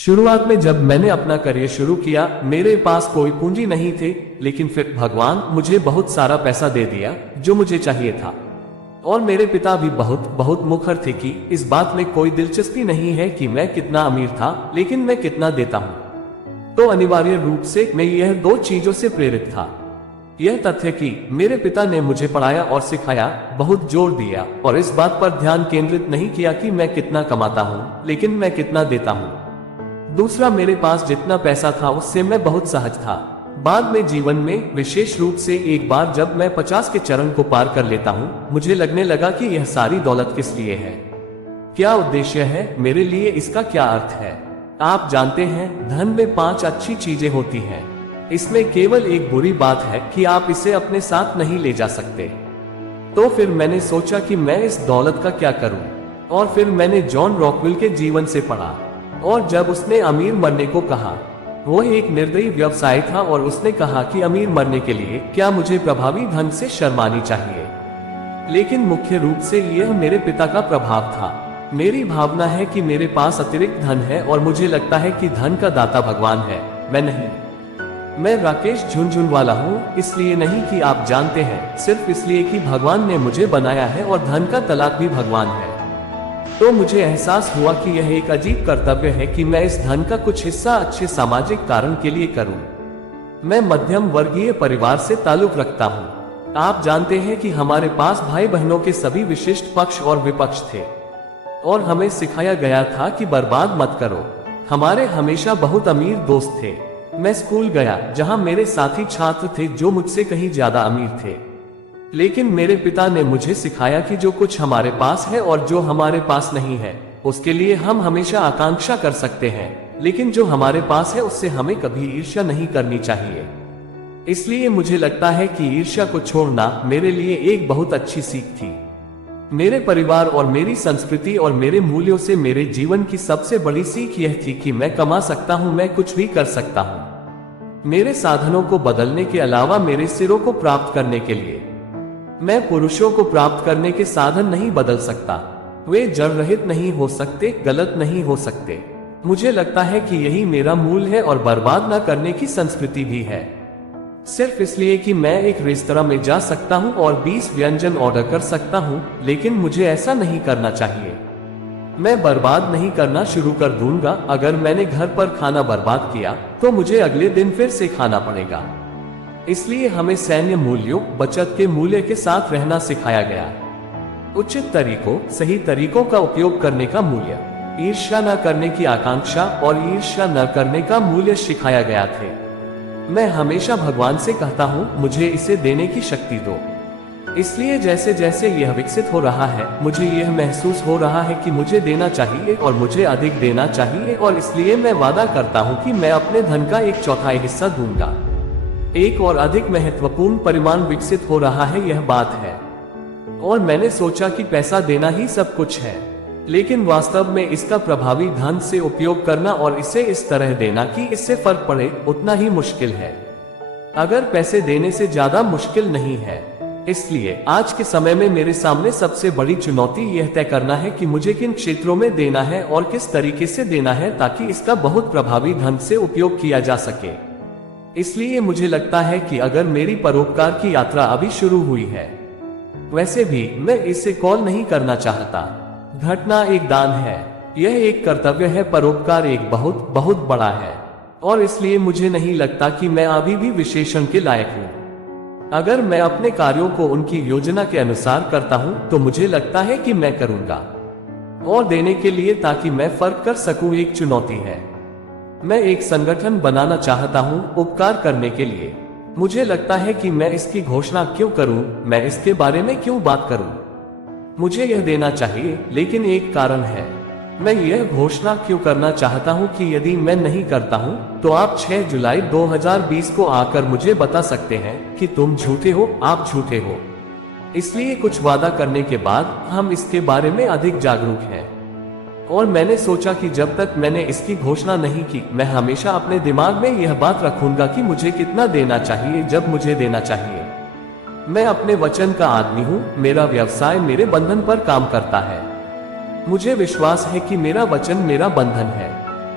शुरुआत में जब मैंने अपना करियर शुरू किया, मेरे पास कोई पूंजी नहीं थी, लेकिन फिर भगवान मुझे बहुत सारा पैसा दे दिया जो मुझे चाहिए था। और मेरे पिता भी बहुत बहुत मुखर थे कि इस बात में कोई दिलचस्पी नहीं है कि मैं कितना अमीर था, लेकिन मैं कितना देता हूँ। तो अनिवार्य रूप से मैं यह दो चीजों से प्रेरित था। यह तथ्य कि मेरे पिता ने मुझे पढ़ाया और सिखाया बहुत जोर दिया, और इस बात पर ध्यान केंद्रित नहीं किया कि मैं कितना कमाता हूँ, लेकिन मैं कितना देता हूँ। दूसरा, मेरे पास जितना पैसा था उससे मैं बहुत सहज था। बाद में जीवन में, विशेष रूप से एक बार जब मैं 50 के चरण को पार कर लेता हूँ, मुझे लगने लगा कि यह सारी दौलत किस लिए है, क्या उद्देश्य है, मेरे लिए इसका क्या अर्थ है। आप जानते हैं, धन में 5 अच्छी चीजें होती हैं। इसमें केवल एक बुरी बात है कि आप इसे अपने साथ नहीं ले जा सकते। तो फिर मैंने सोचा कि मैं इस दौलत का क्या करूं, और फिर मैंने जॉन रॉकवेल के जीवन से पढ़ा। और जब उसने अमीर मरने को कहा, वो एक निर्दयी व्यवसाय था, और उसने कहा कि अमीर मरने के लिए क्या मुझे प्रभावी ढंग से शर्मानी चाहिए। लेकिन मुख्य रूप से यह मेरे पिता का प्रभाव था। मेरी भावना है कि मेरे पास अतिरिक्त धन है, और मुझे लगता है कि धन का दाता भगवान है, मैं नहीं। मैं राकेश झुनझुनवाला हूँ, इसलिए नहीं कि आप जानते हैं, सिर्फ इसलिए कि भगवान ने मुझे बनाया है, और धन का तलाक भी भगवान है। तो मुझे एहसास हुआ कि यह एक अजीब कर्तव्य है कि मैं इस धन का कुछ हिस्सा अच्छे सामाजिक कारण के लिए करूं। मैं मध्यम वर्गीय परिवार से ताल्लुक रखता हूं। आप जानते हैं कि हमारे पास भाई बहनों के सभी विशिष्ट पक्ष और विपक्ष थे, और हमें सिखाया गया था कि बर्बाद मत करो। हमारे हमेशा बहुत अमीर दोस्त थे। मैं स्कूल गया जहां मेरे साथी छात्र थे जो मुझसे कहीं ज्यादा अमीर थे, लेकिन मेरे पिता ने मुझे सिखाया कि जो कुछ हमारे पास है और जो हमारे पास नहीं है, उसके लिए हम हमेशा आकांक्षा कर सकते हैं, लेकिन जो हमारे पास है उससे हमें कभी ईर्ष्या नहीं करनी चाहिए। इसलिए मुझे लगता है कि ईर्ष्या को छोड़ना मेरे लिए एक बहुत अच्छी सीख थी। मेरे परिवार और मेरी संस्कृति और मेरे मूल्यों से मेरे जीवन की सबसे बड़ी सीख यह थी कि मैं कमा सकता हूं, मैं कुछ भी कर सकता हूं। मेरे साधनों को बदलने के अलावा मेरे सिरों को प्राप्त करने के लिए। मैं पुरुषों को प्राप्त करने के साधन नहीं बदल सकता। वे जड़ रहित नहीं हो सकते, गलत नहीं हो सकते। मुझे लगता है कि यही मेरा मूल है, और बर्बाद न करने की संस्कृति भी है। सिर्फ इसलिए कि मैं एक रेस्तरां में जा सकता हूं और 20 व्यंजन ऑर्डर कर सकता हूं, लेकिन मुझे ऐसा नहीं करना चाहिए। मैं बर्बाद नहीं करना शुरू कर दूंगा। अगर मैंने घर पर खाना बर्बाद किया तो मुझे अगले दिन फिर से खाना पड़ेगा। इसलिए हमें सैन्य मूल्यों, बचत के मूल्य के साथ रहना सिखाया गया। उचित तरीकों, सही तरीकों का उपयोग करने का मूल्य, ईर्ष्या न करने की आकांक्षा और ईर्ष्या न करने का मूल्य सिखाया गया थे। मैं हमेशा भगवान से कहता हूँ, मुझे इसे देने की शक्ति दो। इसलिए जैसे जैसे यह विकसित हो रहा है, मुझे यह महसूस हो रहा है कि मुझे देना चाहिए और मुझे अधिक देना चाहिए, और इसलिए मैं वादा करता हूँ कि मैं अपने धन का 1/4 हिस्सा दूंगा। एक और अधिक महत्वपूर्ण परिमाण विकसित हो रहा है, यह बात है। और मैंने सोचा कि पैसा देना ही सब कुछ है, लेकिन वास्तव में इसका प्रभावी ढंग से उपयोग करना और इसे इस तरह देना कि इससे फर्क पड़े, उतना ही मुश्किल है, अगर पैसे देने से ज्यादा मुश्किल नहीं है। इसलिए आज के समय में मेरे सामने सबसे बड़ी चुनौती यह तय करना है कि मुझे किन क्षेत्रों में देना है और किस तरीके से देना है, ताकि इसका बहुत प्रभावी ढंग से उपयोग किया जा सके। इसलिए मुझे लगता है कि अगर मेरी परोपकार की यात्रा अभी शुरू हुई है, वैसे भी मैं इसे कॉल नहीं करना चाहता। घटना एक दान है, यह एक कर्तव्य है। परोपकार एक बहुत बहुत बड़ा है, और इसलिए मुझे नहीं लगता कि मैं अभी भी विशेषण के लायक हूँ। अगर मैं अपने कार्यों को उनकी योजना के अनुसार करता हूँ तो मुझे लगता है कि मैं करूँगा। और देने के लिए ताकि मैं फर्क कर सकूँ एक चुनौती है। मैं एक संगठन बनाना चाहता हूँ उपकार करने के लिए। मुझे लगता है कि मैं इसकी घोषणा क्यों करूँ, मैं इसके बारे में क्यों बात करूँ। मुझे यह देना चाहिए, लेकिन एक कारण है। मैं यह घोषणा क्यों करना चाहता हूं कि यदि मैं नहीं करता हूं, तो आप 6 जुलाई 2020 को आकर मुझे बता सकते हैं कि तुम झूठे हो, आप झूठे हो। इसलिए कुछ वादा करने के बाद हम इसके बारे में अधिक जागरूक हैं। और मैंने सोचा कि जब तक मैंने इसकी घोषणा नहीं की, मैं हमेशा अपने दिमाग में यह बात रखूंगा कि मुझे कितना देना चाहिए जब मुझे देना चाहिए। मैं अपने वचन का आदमी हूँ। मेरा व्यवसाय मेरे बंधन पर काम करता है। मुझे विश्वास है कि मेरा वचन मेरा बंधन है।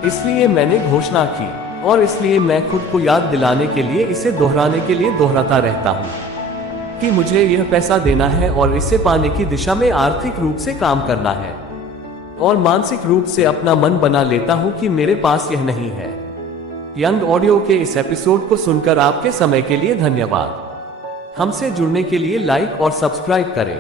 इसलिए मैंने घोषणा की, और इसलिए मैं खुद को याद दिलाने के लिए इसे दोहराने के लिए दोहराता रहता हूँ कि मुझे यह पैसा देना है और इसे पाने की दिशा में आर्थिक रूप से काम करना है, और मानसिक रूप से अपना मन बना लेता हूँ कि मेरे पास यह नहीं है। यंग ऑडियो के इस एपिसोड को सुनकर आपके समय के लिए धन्यवाद। हमसे जुड़ने के लिए लाइक और सब्सक्राइब करें।